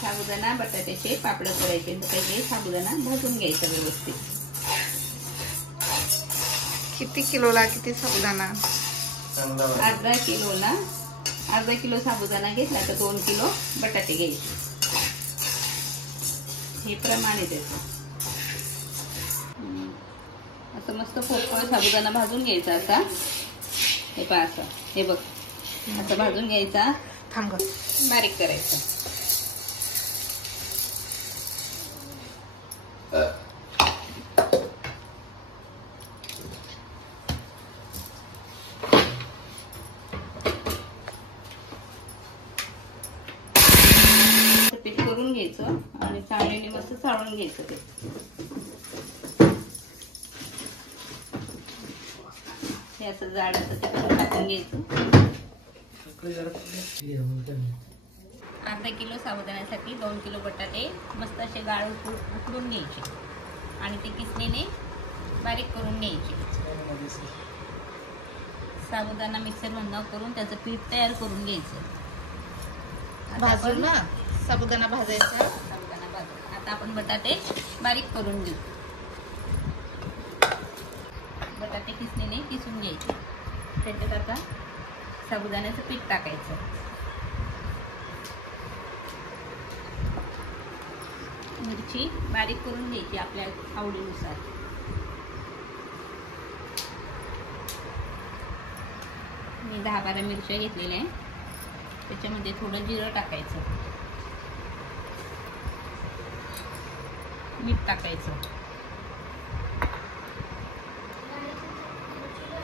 साबुदाणा बटाट्याचे पापड करायचे. पहिले साबुदाणा भाजून घ्यायचा व्यवस्थित. किती किलोला किती साबुदाणा? अर्धा किलो साबुदाणा घेतला तर 2 किलो बटाटे घ्यायचे. हे प्रमाण आहे त्याचं. असं मस्त पोकळ साबुदाणा भाजून घ्यायचा. असा हे पहा, असं हे बघ, असं भाजून घ्यायचा. थांब, बारीक करायचं. पीठ करून घ्यायचं आणि चाळणीने मस्त चाळून घ्यायचं. ते हे असं जाड असं ते टाकून घ्यायचं. अर्धा किलो साबुदाण्यासाठी 2 किलो बटाटे मस्त असे गाळ उकडून घ्यायचे आणि ते किसणीने बारीक करून घ्यायचे. साबुदाणा मिक्सरमधून करून त्याचं पीठ तयार करून घ्यायचं. भाजून ना साबुदाणा भाजायचा. आता आपण बटाटे बारीक करून घेऊ. बटाटे किसणीने किसून घ्यायचे. त्याच्यात आता साबुदाण्याचं पीठ टाकायचं. मिरची बारीक करून घ्यायची आपल्या आवडीनुसार. मी 10-12 मिरच्या घेतलेल्या आहे. त्याच्यामध्ये थोडं जिरं टाकायचं, मीठ टाकायचं,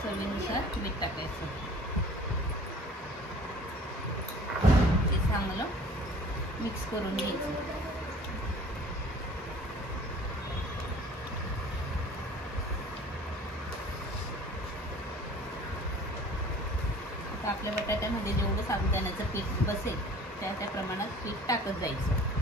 चवीनुसार मीठ टाकायचं. ते चांगलं मिक्स करून घ्यायचं. आता आपल्या बटाट्यामध्ये जेवढं साबुदाण्याचं पीठ बसेल त्या प्रमाणात पीठ टाकत जायचं.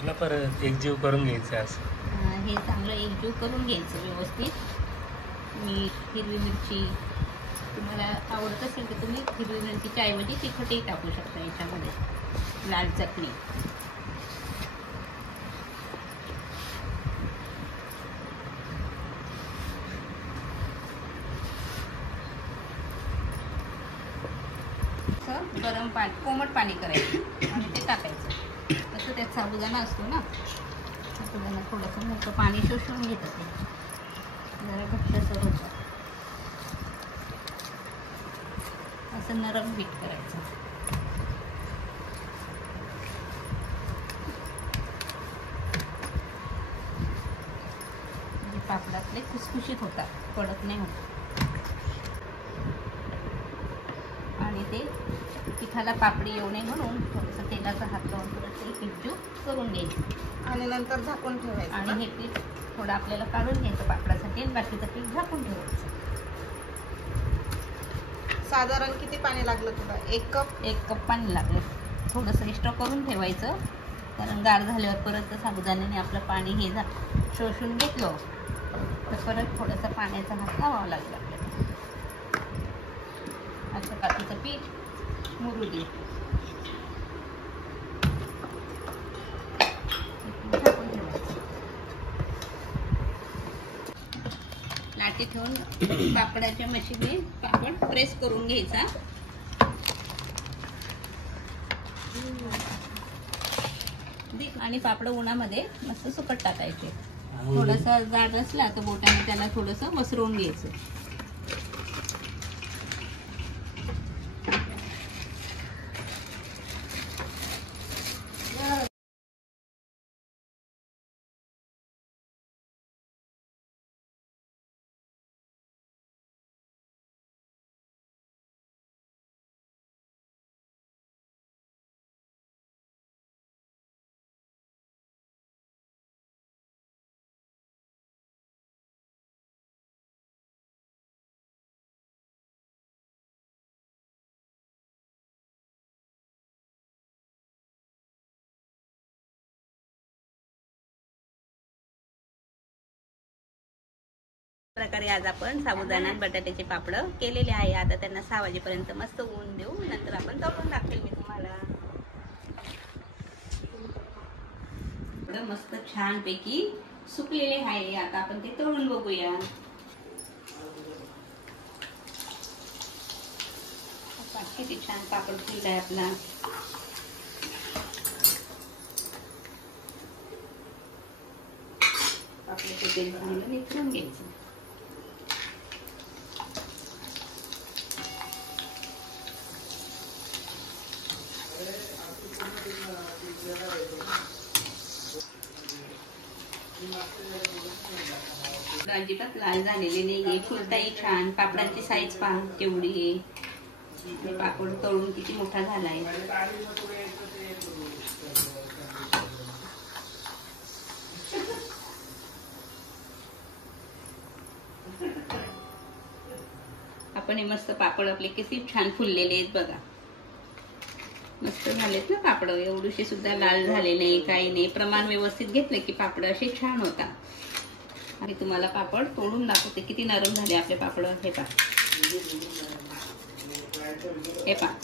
बोला परत एकजीव करून घ्यायचं. असं हे चांगलं एकजीव करून घ्यायचं व्यवस्थित. मीठ, हिरवी मिरची, तुम्हाला आवडत असेल तर तुम्ही हिरवी मिरचीच्या ऐवजी तिखटही टाकू शकता याच्यामध्ये. लाल चटणी, गरम पाणी, कोमट पाणी करायचं आणि ते टाकायचं. तसं त्यात साबुदाणा असतो ना, साबुदाणा थोडंसं मोठं पाणी शोषून घेतं. ते जरा घट्टसर होतं. असं नरम पीठ करायचं. म्हणजे पापडातले खुसखुशीत होतात, कडक नाही होत. आणि ते पिठाला पापडी येऊ नये म्हणून थोडंसं तेलाचा हात लावून परत ते पीठ करून घ्यायचं आणि नंतर झाकून ठेवायचं. आणि हे पीठ थोडं आपल्याला काढून घ्यायचं पापडासाठी आणि बाकीचं पीठ झाकून ठेवायचं. साधारण किती पाणी लागलं तुला? 1 कप पाणी लागलं. थोडंसं एक्स्ट्रा करून ठेवायचं, कारण गार झाल्यावर परत साबुदाण्याने आपलं पाणी हे शोषून घेतलं तर परत थोडंसं पाण्याचा हात लावावा लागला आपल्याला. असं कातीचं पीठ मुरू दे. लाटी ठेवून पापडाच्या मशीने पापड प्रेस करून घ्यायचा. आणि पापड उन्हामध्ये मस्त सुकट टाकायचे. थोडासा जाड असला तर बोटाने त्याला थोडंसं वसरून घ्यायचं. प्रकारे आज आपण साबुदाणा आणि बटाट्याचे पापड केलेले आहे. आता त्यांना 6 वाजेपर्यंत मस्त ऊन देऊ, नंतर आपण तळून दाखवेल मी तुम्हाला. मस्त छान पैकी सुकलेले आहे. आता आपण ते तळून बघूया. किती छान पापड फुललाय आपला. पापडाचं तेल चांगलं निथळून घ्यायचं. अजिबात लाल झालेले नाहीये, फुलताही छान. पापडांची साईज पहा केवढी आहे. पापड तळून किती मोठा झालाय. आपण हे मस्त पापड आपले किती छान फुललेले आहेत बघा. मस्त झालेत ना पापड. एवढीशी सुद्धा लाल झाले नाही, काही नाही. प्रमाण व्यवस्थित घेतलं की पापड असे छान होता. आणि तुम्हाला पापड तोडून दाखवते किती नरम झाले आपले पापड. हे पहा, हे पहा.